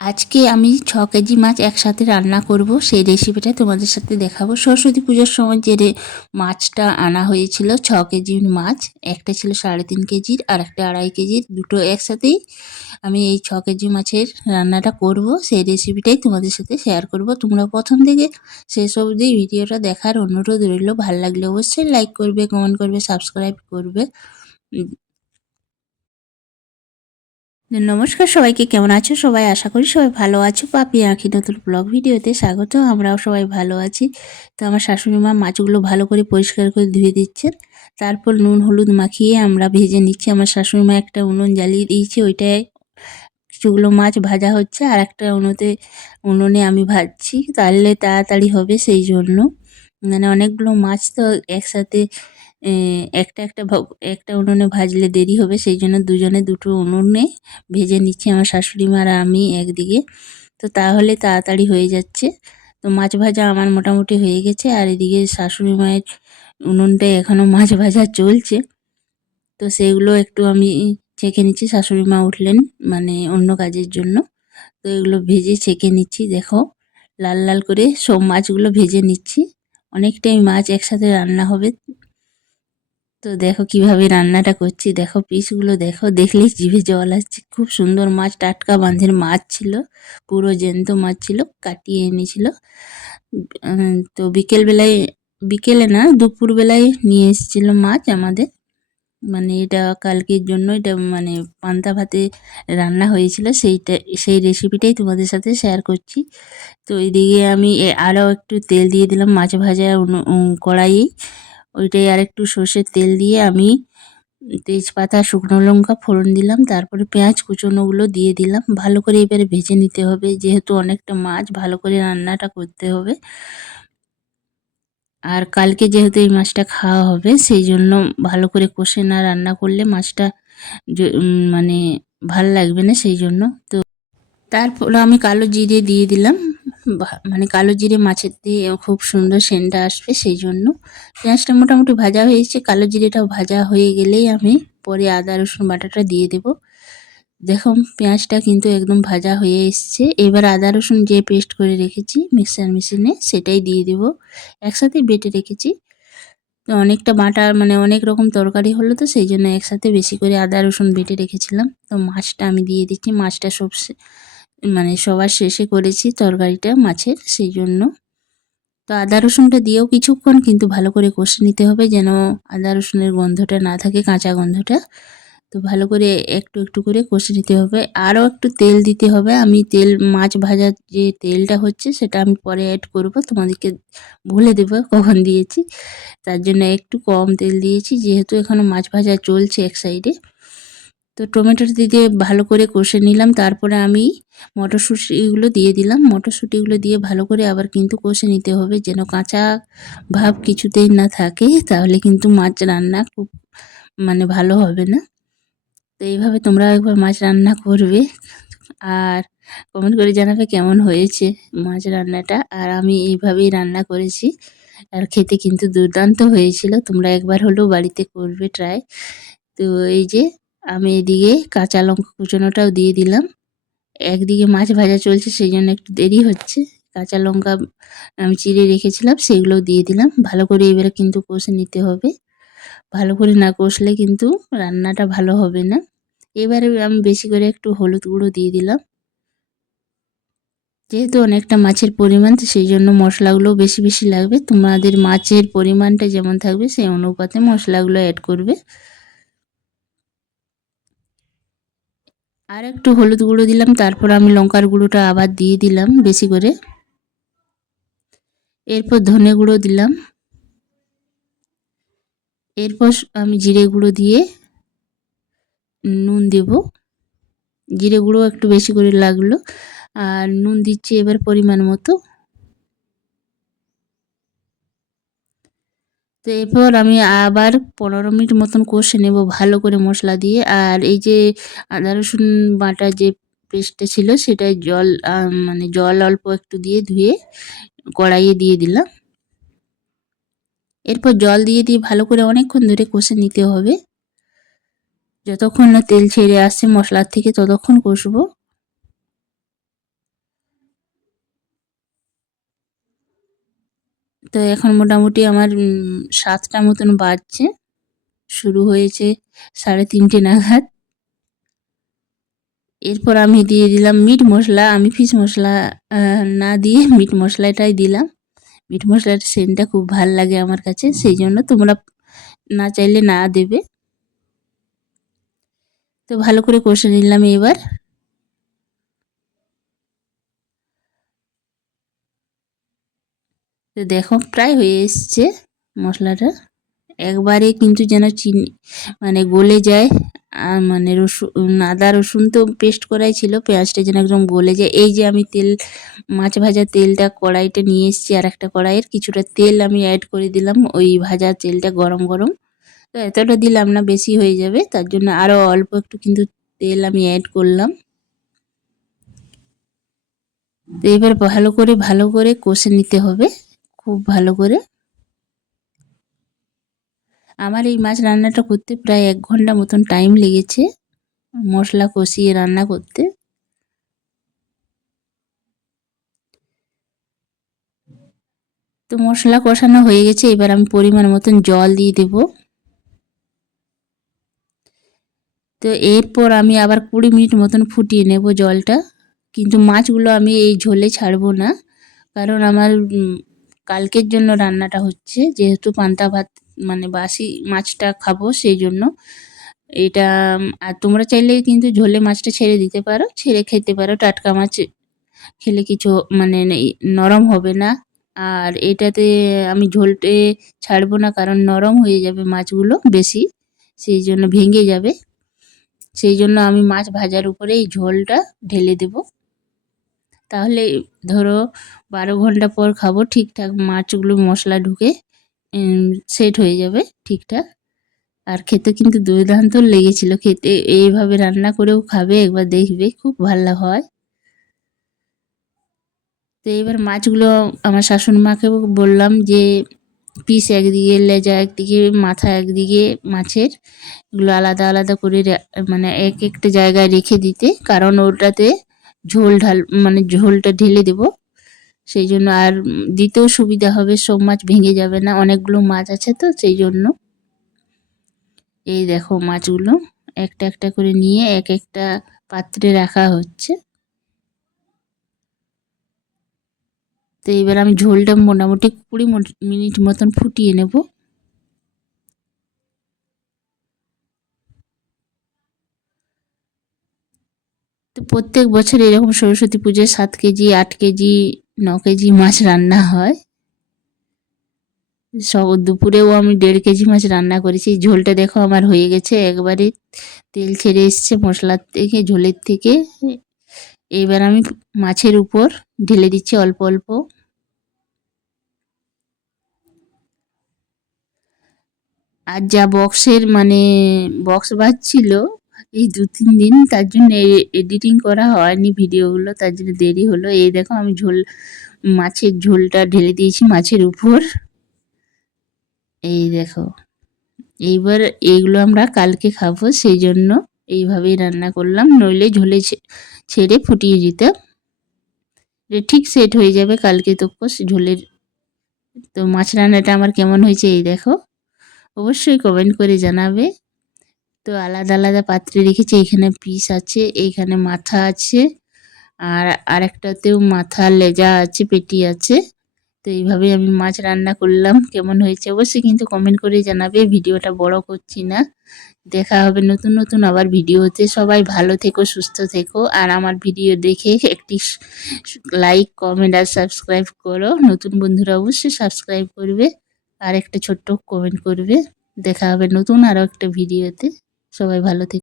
আজকে আমি 6 কেজি মাছ একসাথে রান্না করব, সেই রেসিপিটা তোমাদের সাথে দেখাবো। সরস্বতী পুজোর সময় যে মাছটা আনা হয়েছিল 6 কেজির মাছ, একটা ছিল 3.5 কেজির আর একটা 2.5 কেজির, দুটো একসাথেই আমি এই 6 কেজি মাছের রান্নাটা করব। সেই রেসিপিটাই তোমাদের সাথে শেয়ার করব। তোমরা প্রথম থেকে শেষ অবধি ভিডিওটা দেখার অনুরোধ রইল। ভালো লাগলে অবশ্যই লাইক করবে, কমেন্ট করবে, সাবস্ক্রাইব করবে। নমস্কার সবাইকে, কেমন আছো সবাই? আশা করি সবাই ভালো আছো। পাপি আঁখি নতুন ব্লগ ভিডিওতে স্বাগত। আমরাও সবাই ভালো আছি। তো আমার শাশুড়ি মা মাছগুলো ভালো করে পরিষ্কার করে ধুয়ে দিচ্ছেন, তারপর নুন হলুদ মাখিয়ে আমরা ভেজে নিচ্ছি। আমার শাশুড়ি মা একটা উনুন জ্বালিয়ে দিয়েছে, ওইটায় কিছুগুলো মাছ ভাজা হচ্ছে, আর একটা উনুনে আমি ভাজছি, তাহলে তাড়াতাড়ি হবে সেই জন্য। মানে অনেকগুলো মাছ তো একসাথে একটা একটা একটা উনুনে ভাজলে দেরি হবে, সেই জন্য দুজনে দুটো উনুনে ভেজে নিচ্ছি আমার শাশুড়ি মা আর আমি একদিকে। তো তাহলে তাড়াতাড়ি হয়ে যাচ্ছে। তো মাছ ভাজা আমার মোটামুটি হয়ে গেছে, আর এদিকে শাশুড়ি মায়ের উনুনটায় এখনও মাছ ভাজা চলছে। তো সেগুলো একটু আমি ছেঁকে নিচ্ছি। শাশুড়ি মা উঠলেন মানে অন্য কাজের জন্য, তো এগুলো ভেজে ছেঁকে নিচ্ছি। দেখো লাল লাল করে সব মাছগুলো ভেজে নিচ্ছি। অনেকটাই মাছ একসাথে রান্না হবে। তো দেখো কিভাবে রান্নাটা করছি, দেখো পিসগুলো দেখো, দেখলেই জিভে জল আসছে। খুব সুন্দর মাছ, টাটকা বাঁধের মাছ ছিল, পুরো জ্যান্ত মাছ ছিল, কাটিয়ে এনেছিল। তো বিকেলে না দুপুরবেলায় নিয়ে এসেছিল মাছ আমাদের। মানে এটা কালকের জন্য, এটা মানে পান্তা ভাতে রান্না হয়েছিল, সেই রেসিপিটাই তোমাদের সাথে শেয়ার করছি। তো এইদিকে আমি আরও একটু তেল দিয়ে দিলাম মাছ ভাজা কড়াইয়ে। ওইটাই আর একটু সর্ষের তেল দিয়ে আমি তেজপাতা শুকনো লঙ্কা ফোড়ন দিলাম, তারপরে পেঁয়াজ কুচোনোগুলো দিয়ে দিলাম। ভালো করে এবারে ভেজে নিতে হবে, যেহেতু অনেকটা মাছ, ভালো করে রান্নাটা করতে হবে। আর কালকে যেহেতু এই মাছটা খাওয়া হবে, সেই জন্য ভালো করে কষে না রান্না করলে মাছটা মানে ভাল লাগবে না, সেই জন্য। তো তারপর আমি কালো জিরে দিয়ে দিলাম। মানে কালো জিরে মাছের দিয়ে খুব সুন্দর সেন্টটা আসবে, সেই জন্য। পেঁয়াজটা মোটামুটি ভাজা হয়েছে, কালো জিরেটাও ভাজা হয়ে গেলেই আমি পরে আদা রসুন বাটাটা দিয়ে দেব। দেখো পেঁয়াজটা কিন্তু একদম ভাজা হয়ে এসছে। এবার আদা রসুন যে পেস্ট করে রেখেছি মিক্সার মেশিনে, সেটাই দিয়ে দেব। একসাথে বেটে রেখেছি। তো অনেকটা বাটা মানে অনেক রকম তরকারি হলো, তো সেই জন্য একসাথে বেশি করে আদা রসুন বেটে রেখেছিলাম। তো মাছটা আমি দিয়ে দিচ্ছি। মাছটা মানে সবার শেষে করেছি তরকারিটা মাছের, সেই জন্য। তো আদা রসুনটা দিয়েও কিছুক্ষণ কিন্তু ভালো করে কষে নিতে হবে, যেন আদা রসুনের গন্ধটা না থাকে, কাঁচা গন্ধটা। তো ভালো করে একটু একটু করে কষে নিতে হবে। আরও একটু তেল দিতে হবে। আমি মাছ ভাজার যে তেলটা হচ্ছে সেটা আমি পরে অ্যাড করব, তোমাদেরকে বলে দেবো কখন দিয়েছি। তার জন্য একটু কম তেল দিয়েছি, যেহেতু এখনও মাছ ভাজা চলছে এক সাইডে। তো টমেটোটা দিয়ে ভালো করে কষে নিলাম, তারপরে আমি মটরশুঁটিগুলো দিয়ে দিলাম। মটরশুঁটিগুলো দিয়ে ভালো করে আবার কিন্তু কষে নিতে হবে, যেন কাঁচা ভাব কিছুতেই না থাকে, তাহলে কিন্তু মাছ রান্না খুব মানে ভালো হবে না। তো এইভাবে তোমরা একবার মাছ রান্না করবে, আর কমেন্ট করে জানাবে কেমন হয়েছে মাছ রান্নাটা। আর আমি এইভাবেই রান্না করেছি, আর খেতে কিন্তু দুর্দান্ত হয়েছিল। তোমরা একবার হলেও বাড়িতে করবে ট্রাই। তো এই যে আমি এদিকে কাঁচা লঙ্কা কুচোনোটাও দিয়ে দিলাম। একদিকে মাছ ভাজা চলছে, সেই জন্য একটু দেরি হচ্ছে। কাঁচা লঙ্কা আমি চিড়ে রেখেছিলাম, সেগুলোও দিয়ে দিলাম। ভালো করে এবারে কিন্তু কষে নিতে হবে। ভালো করে না কষলে কিন্তু রান্নাটা ভালো হবে না। এবারে আমি বেশি করে একটু হলুদ গুঁড়ো দিয়ে দিলাম। যেহেতু অনেকটা মাছের পরিমাণ, তো সেই জন্য মশলাগুলোও বেশি বেশি লাগবে। তোমাদের মাছের পরিমাণটা যেমন থাকবে সেই অনুপাতে মশলাগুলো অ্যাড করবে। আর একটু হলুদ গুঁড়ো দিলাম, তারপর আমি লঙ্কার গুঁড়োটা আবার দিয়ে দিলাম বেশি করে। এরপর ধনে গুঁড়ো দিলাম। এরপর আমি জিরে গুঁড়ো দিয়ে নুন দেব। জিরে গুঁড়ো একটু বেশি করে লাগলো, আর নুন দিচ্ছি এবার পরিমাণ মতো। তো এরপর আমি আবার 15 মিনিট মতন কষে নেব ভালো করে মশলা দিয়ে। আর এই যে আদা রসুন বাটা যে পেস্টটা ছিল, সেটায় মানে জল অল্প একটু দিয়ে ধুয়ে কড়াইয়ে দিয়ে দিলাম। এরপর জল দিয়ে ভালো করে অনেকক্ষণ ধরে কষে নিতে হবে, যতক্ষণ না তেল ছেড়ে আসছে মশলার থেকে ততক্ষণ কষবো। তো এখন মোটামুটি আমার 7টা মতন বাজছে, শুরু হয়েছে 3:30 নাগাদ। এরপর আমি দিয়ে দিলাম মিট মশলা। আমি ফিশ মশলা না দিয়ে মিট মশলাটাই দিলাম। মিট মশলার সেন্টটা খুব ভাল লাগে আমার কাছে, সেই জন্য তোমরা না চাইলে না দেবে। তো ভালো করে কষে নিলাম এবার। তো দেখো প্রায় হয়ে এসছে মশলাটা। একবারে কিন্তু যেন চিনি মানে গলে যায়, মানে রসুন আদা রসুন তো পেস্ট করাই ছিল, পেঁয়াজটা যেন একদম গলে যায়। এই যে আমি তেল, মাছ ভাজার তেলটা কড়াইতে নিয়ে এসেছি, আর একটা কড়াইয়ের কিছুটা তেল আমি অ্যাড করে দিলাম ওই ভাজা তেলটা গরম গরম। তো এতটা দিলাম না, বেশি হয়ে যাবে, তার জন্য আরও অল্প একটু কিন্তু তেল আমি অ্যাড করলাম। তো এবার ভালো করে কষে নিতে হবে, খুব ভালো করে। আমার এই মাছ রান্নাটা করতে প্রায় 1 ঘন্টা মতন টাইম লেগেছে, মশলা কষিয়ে রান্না করতে। তো মশলা কষানো হয়ে গেছে, এবার আমি পরিমাণ মতন জল দিয়ে দেব। তো এরপর আমি আবার 20 মিনিট মতন ফুটিয়ে নেব জলটা। কিন্তু মাছগুলো আমি এই ঝোলে ছাড়বো না, কারণ আমার কালকের জন্য রান্নাটা হচ্ছে, যেহেতু পান্তা ভাত মানে বাসি মাছটা খাবো সেই জন্য এটা। আর তোমরা চাইলে কিন্তু ঝোলে মাছটা ছেড়ে দিতে পারো, ছেড়ে খেতে পারো। টাটকা মাছ খেলে কিছু মানে নরম হবে না। আর এটাতে আমি ঝোলটে ছাড়বো না, কারণ নরম হয়ে যাবে মাছগুলো বেশি, সেই জন্য ভেঙে যাবে। সেই জন্য আমি মাছ ভাজার উপরে এই ঝোলটা ঢেলে দেব। তাহলে ধরো 12 ঘন্টা পর খাবো, ঠিকঠাক মাছগুলো মশলা ঢুকে সেট হয়ে যাবে ঠিকঠাক। আর খেতে কিন্তু দুর্দান্ত লেগেছিল খেতে। এইভাবে রান্না করেও খাবে, একবার দেখবে খুব ভালো হয়। তো এবার মাছগুলো আমার শাশুড়ি মাকে বললাম যে পিস একদিকে, লেজা একদিকে, মাথা একদিকে মাছের, এগুলো আলাদা আলাদা করে মানে একটা জায়গায় রেখে দিতে, কারণ ওটাতে মানে ঝোলটা ঢেলে দেব, সেই জন্য। আর দিতেও সুবিধা হবে, সব মাছ ভেঙে যাবে না, অনেকগুলো মাছ আছে তো সেই জন্য। এই দেখো মাছগুলো একটা একটা করে নিয়ে একটা পাত্রে রাখা হচ্ছে। তো এবার আমি ঝোলটা মোটামুটি 20 মিনিট মতন ফুটিয়ে নেব। তো প্রত্যেক বছর এরকম সরস্বতী পুজোয় 7 কেজি, 8 কেজি, 9 কেজি মাছ রান্না হয়। দুপুরেও আমি 1.5 কেজি মাছ রান্না করেছি। ঝোলটা দেখো আমার হয়ে গেছে, একবারে তেল ছেড়ে এসছে মশলার থেকে, ঝোলের থেকে। এবার আমি মাছের উপর ঢেলে দিচ্ছি অল্প অল্প। আর যা বক্সের মানে বক্স বাজছিল এই 2-3 দিন, তার জন্য এডিটিং করা হয়নি ভিডিওগুলো, তার জন্য দেরি হলো। এই দেখো আমি মাছের ঝোলটা ঢেলে দিয়েছি মাছের উপর। এই দেখো, এইবার এইগুলো আমরা কালকে খাবো, সেই জন্য এইভাবেই রান্না করলাম, নইলে ঝোলে ছেড়ে ফুটিয়ে দিতাম, ঠিক সেট হয়ে যাবে কালকে তো ঝোলের। তো মাছ রান্নাটা আমার কেমন হয়েছে এই দেখো, অবশ্যই কমেন্ট করে জানাবে। তো আলাদা আলাদা পাত্রে রেখেছি, এখানে পিস আছে, এইখানে মাথা আছে, আর আরেকটাতেও মাথা, লেজা আছে, পেটি আছে। তো এইভাবেই আমি মাছ রান্না করলাম, কেমন হয়েছে অবশ্যই কিন্তু কমেন্ট করে জানাবে। ভিডিওটা বড় করছি না। দেখা হবে নতুন নতুন আবার ভিডিওতে। সবাই ভালো থেকো, সুস্থ থেকো, আর আমার ভিডিও দেখে একটি লাইক, কমেন্ট আর সাবস্ক্রাইব করো। নতুন বন্ধুরা অবশ্যই সাবস্ক্রাইব করবে, আর একটা ছোট্ট কমেন্ট করবে। দেখা হবে নতুন আরও একটা ভিডিওতে। সবাই ভালো থেকো।